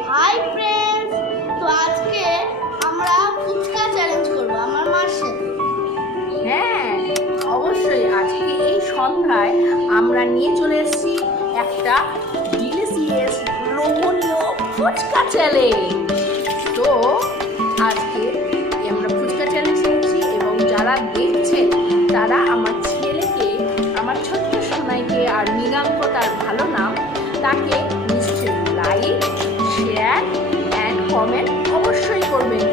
Hi friends তো আজকে আমরা ফুচকা চ্যালেঞ্জ করব আমার মার সাথে। হ্যাঁ অবশ্যই। আজকে এই সন্ধ্যায় আমরা নিয়ে চলে এসেছি একটা ডিলিসিয়াস লোভনীয় ফুচকা চ্যালেঞ্জ তো আজকে আমরা ফুচকা চ্যালেঞ্জ নিয়েছি এবং যারা দেখছেন তারা আমার ছেলেকে, আমার ছোট্ট সোনাইকে আর মৃগাঙ্ক তার ভালো নাম, তাকে কমেন্ট অবশ্যই করবেন।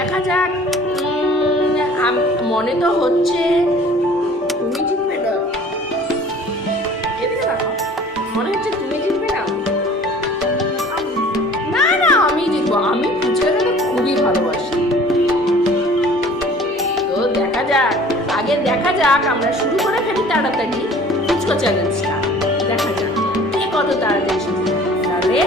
দেখা যাক। মনে তো হচ্ছে তুমি জিতবে না। মনে হচ্ছে তুমি জিতবে না। না আমি জিতবো। আমি ফুচকাটা খুবই ভালোবাসি। তো দেখা যাক। আগে দেখা যাক, আমরা শুরু করে ফেলি তাড়াতাড়ি। ফুচকা চ্যালেঞ্জটা দেখা যাক। কে কত তাড়াতাড়ি তাহলে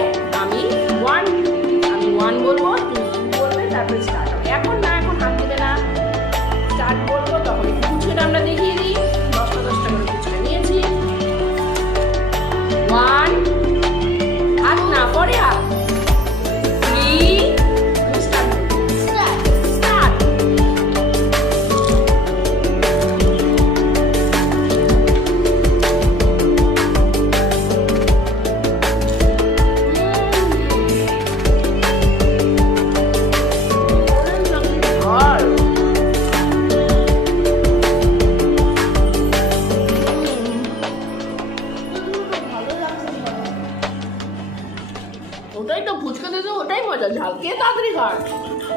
ওটাই তো ফুচকা দিয়েছে, ওটাই মজা, ঝাল। কে তাড়াতাড়ি খাট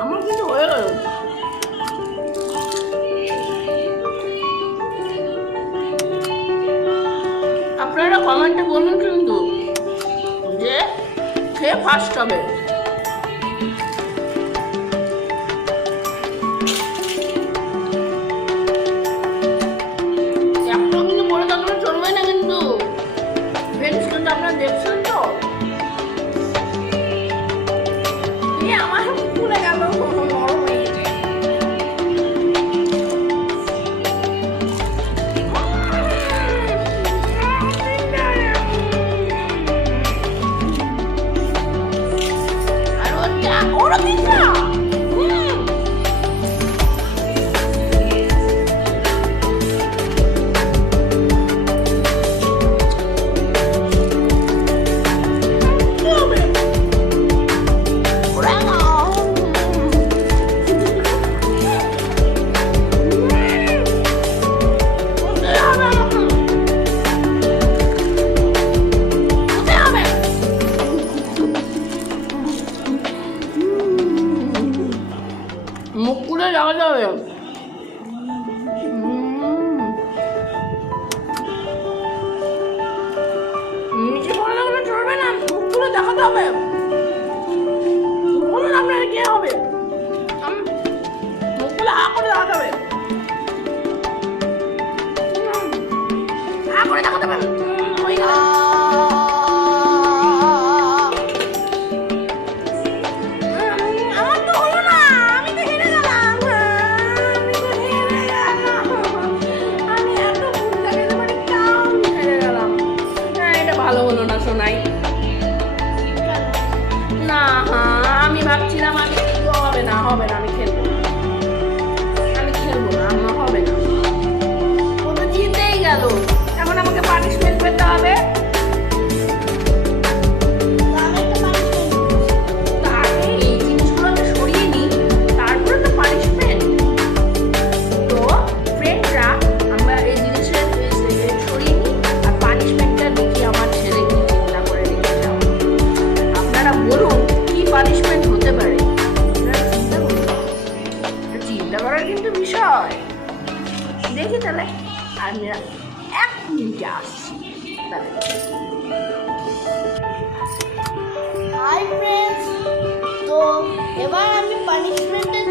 আমার কিছু হয়ে গেল। আপনারা কমেন্টে বলুন কিন্তু যে খেয়ে ফার্স্ট হবে? problem. select Tanya Ninjas. Hi friends. So, even I'm আমি punishment এর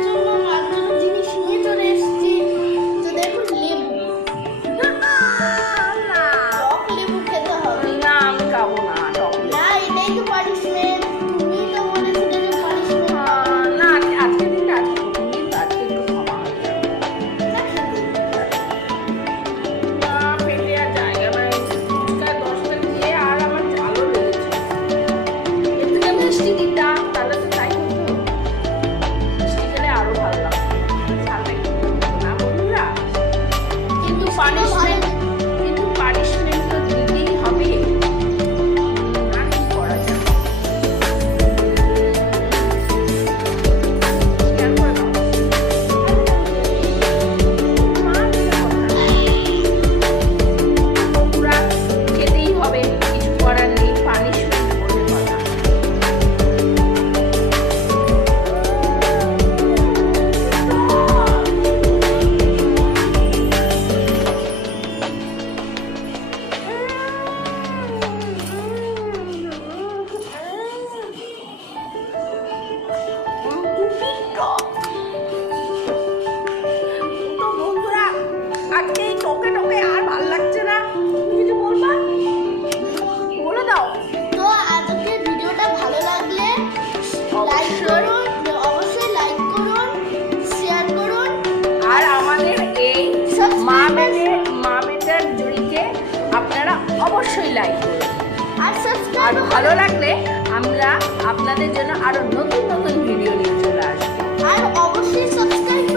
অবশ্যই লাইক আর সাবস্ক্রাইব ভালো লাগলে আমরা আপনাদের জন্য আরও নতুন নতুন ভিডিও নিয়ে চলে আসব। আর অবশ্যই সাবস্ক্রাইব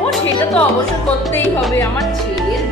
ও সেটা তো অবশ্যই করতেই হবে আমার ছেলের